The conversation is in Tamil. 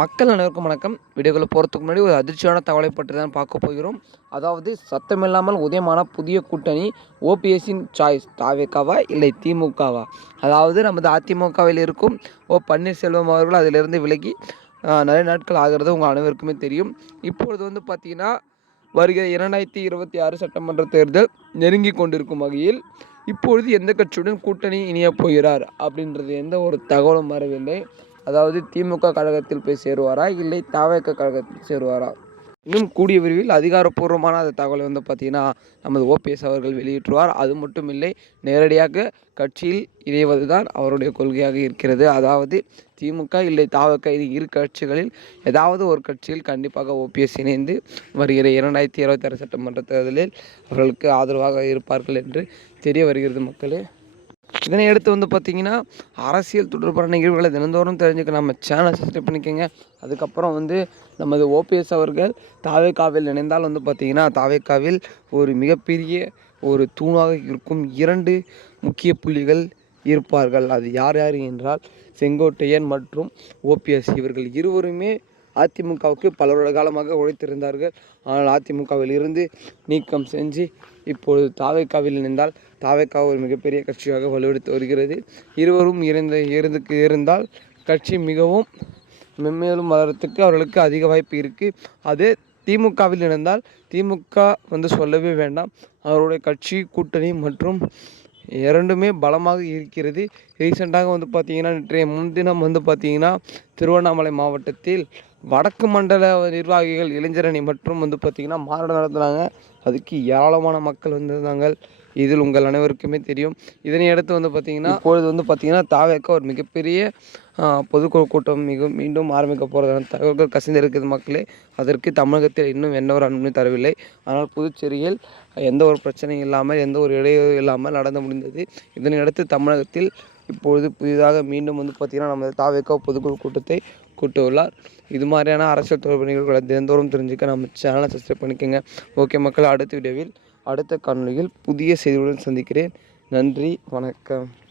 மக்கள் அனைவருக்கும் வணக்கம். வீடியோக்குள்ள போகிறதுக்கு முன்னாடி ஒரு அதிர்ச்சியான தகவலை பற்றி தான் பார்க்க போகிறோம். அதாவது சத்தமில்லாமல் உதயமான புதிய கூட்டணி ஓபிஎஸ்ஸின் சாய்ஸ் தாவேக்காவா இல்லை திமுகவா? அதாவது நமது அதிமுகவில் இருக்கும் ஓ பன்னீர்செல்வம் அவர்கள் அதிலிருந்து விலகி நிறைய நாட்கள் ஆகிறது உங்கள் அனைவருக்குமே தெரியும். இப்பொழுது வந்து பார்த்தீங்கன்னா வருகிற இரண்டாயிரத்தி இருபத்தி ஆறு சட்டமன்ற தேர்தல் நெருங்கி கொண்டிருக்கும் வகையில் இப்பொழுது எந்த கட்சியுடன் கூட்டணி இணையப் போகிறார் அப்படின்றது எந்த ஒரு தகவலும் வரவில்லை. அதாவது திமுக கழகத்தில் போய் சேருவாரா? இல்லை தவக கழகத்தில் சேருவாரா? இன்னும் கூடிய விரைவில் அதிகாரப்பூர்வமான அந்த தகவலை வந்து பார்த்தீங்கன்னா நமது ஓபிஎஸ் அவர்கள் வெளியிட்டுருவார். அது மட்டும் இல்லை நேரடியாக கட்சியில் இணைவது தான் அவருடைய கொள்கையாக இருக்கிறது. அதாவது திமுக இல்லை தாவக இது இரு கட்சிகளில் ஏதாவது ஒரு கட்சியில் கண்டிப்பாக ஓபிஎஸ் இணைந்து வருகிற இரண்டாயிரத்தி இருபத்தாறு சட்டமன்ற தேர்தலில் அவர்களுக்கு ஆதரவாக இருப்பார்கள் என்று தெரிய வருகிறது மக்களே. இதனை அடுத்து வந்து பார்த்திங்கன்னா அரசியல் தொடர்பான நிகழ்வுகளை தினந்தோறும் தெரிஞ்சுக்க நம்ம சேனல் சப்ஸ்கிரைப் பண்ணிக்கோங்க. அதுக்கப்புறம் வந்து நமது ஓபிஎஸ் அவர்கள் தாவேக்காவில் இணைந்தால் வந்து பார்த்திங்கன்னா தாவேக்காவில் ஒரு மிகப்பெரிய ஒரு தூணாக இருக்கும் இரண்டு முக்கிய புள்ளிகள் இருப்பார்கள். அது யார் யார் என்றால் செங்கோட்டையன் மற்றும் ஓபிஎஸ் இவர்கள் இருவருமே அதிமுகவுக்கு பல வருட காலமாக உழைத்திருந்தார்கள். ஆனால் அதிமுகவில் இருந்து நீக்கம் செஞ்சு இப்பொழுது தாவேக்காவில் இணைந்தால் தாவேக்கா ஒரு மிகப்பெரிய கட்சியாக வலுவெடுத்து வருகிறது. இருவரும் இருந்த இருந்துக்கு இருந்தால் கட்சி மிகவும் மென்மேலும் வளர்றதுக்கு அவர்களுக்கு அதிக வாய்ப்பு இருக்குது அதே திமுகவில் இணைந்தால் திமுக வந்து சொல்லவே வேண்டாம். அவருடைய கட்சி கூட்டணி மற்றும் இரண்டுமே பலமாக இருக்கிறது. ரீசெண்டாக வந்து பார்த்திங்கன்னா நேற்றைய முன்தினம் வந்து பார்த்திங்கன்னா திருவண்ணாமலை மாவட்டத்தில் வடக்கு மண்டல நிர்வாகிகள் இளைஞரணி மற்றும் வந்து பார்த்தீங்கன்னா மாநாடு நடத்துனாங்க அதுக்கு ஏராளமான மக்கள் வந்திருந்தாங்க. இதில் உங்கள் அனைவருக்குமே தெரியும். இதனை அடுத்து வந்து பார்த்திங்கன்னா இப்பொழுது வந்து பார்த்திங்கன்னா தாவேக்க ஒரு மிகப்பெரிய பொதுக்குழு கூட்டம் மிக மீண்டும் ஆரம்பிக்க போகிறதான தகவல்கள் கசிந்திருக்குது மக்களே. அதற்கு தமிழகத்தில் இன்னும் எந்த ஒரு அனுமதி தரவில்லை. ஆனால் புதுச்சேரியில் எந்த ஒரு பிரச்சனையும் இல்லாமல் எந்த ஒரு இடையூறு இல்லாமல் நடந்து முடிந்தது. இதனையடுத்து தமிழகத்தில் இப்பொழுது புதிதாக மீண்டும் வந்து பார்த்திங்கன்னா நமது தாவேக்கா பொதுக்குழு கூட்டத்தை கூட்டுள்ளார் இது மாதிரியான அரசியல் தொடர்பு நிகழ்வுகளை தினந்தோறும் தெரிஞ்சுக்க நம்ம சேனலை சப்ஸ்கிரைப் பண்ணிக்கோங்க. ஓகே மக்கள் அடுத்த வீடியோவில் அடுத்த காணொலியில் புதிய செய்திகளுடன் சந்திக்கிறேன். நன்றி வணக்கம்.